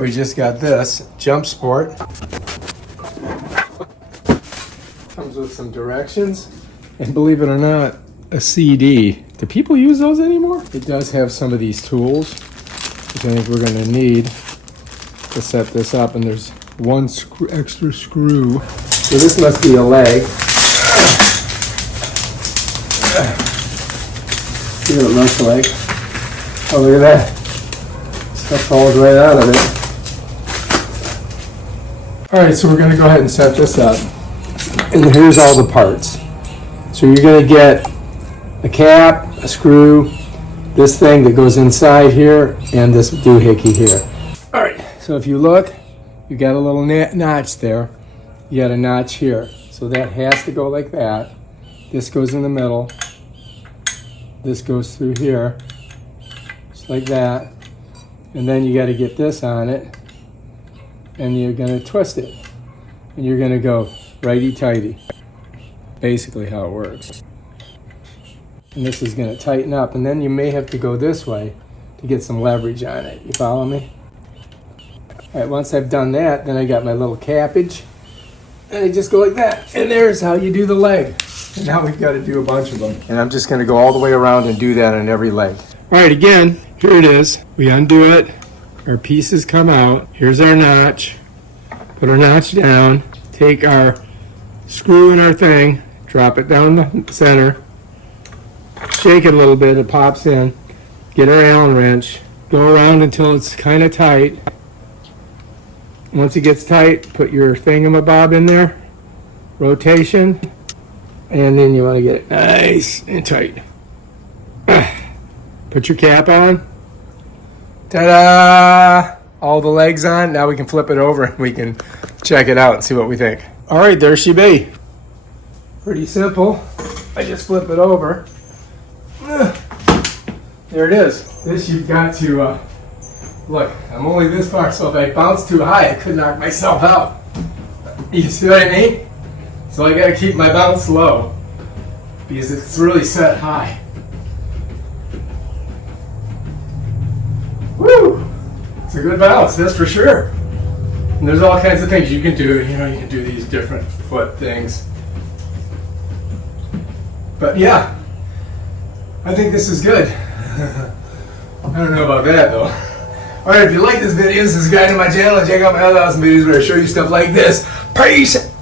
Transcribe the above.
We just got this Jumpsport. Comes with some directions, and believe it or not, a CD. Do people use those anymore? It does have some of these tools, which I think we're going to need to set this up, and there's one extra screw. So this must be a leg. See what it looks like. Oh, look at that. Stuff falls right out of it. Alright, so we're going to go ahead and set this up. And here's all the parts. So you're going to get a cap, a screw, this thing that goes inside here, and this doohickey here. Alright, so if you look, you got a little notch there. You got a notch here. So that has to go like that. This goes in the middle. This goes through here. Just like that. And then you got to get this on it. And you're going to twist it. And you're going to go righty-tighty. Basically how it works. And this is going to tighten up. And then you may have to go this way to get some leverage on it. You follow me? All right, once I've done that, then I got my little cappage. And I just go like that. And there's how you do the leg. And now we've got to do a bunch of them. And I'm just going to go all the way around and do that on every leg. All right, again, here it is. We undo it. Our pieces come out. Here's our notch. Put our notch down. Take our screw in our thing. Drop it down the center. Shake it a little bit. It pops in. Get our Allen wrench. Go around until it's kind of tight. Once it gets tight, put your thingamabob in there. Rotation. And then you want to get it nice and tight. Put your cap on. Ta-da! All the legs on. Now we can flip it over and we can check it out and see what we think. All right, there she be. Pretty simple. I just flip it over. There it is. This you've got to, look, I'm only this far, so if I bounce too high, I could knock myself out. You see what I mean? So I got to keep my bounce low because it's really set high. Woo! It's a good bounce, that's for sure. And there's all kinds of things you can do. You know, you can do these different foot things. But yeah, I think this is good. I don't know about that though. Alright, if you like this video, subscribe to my channel and check out my other awesome videos where I show you stuff like this. Peace!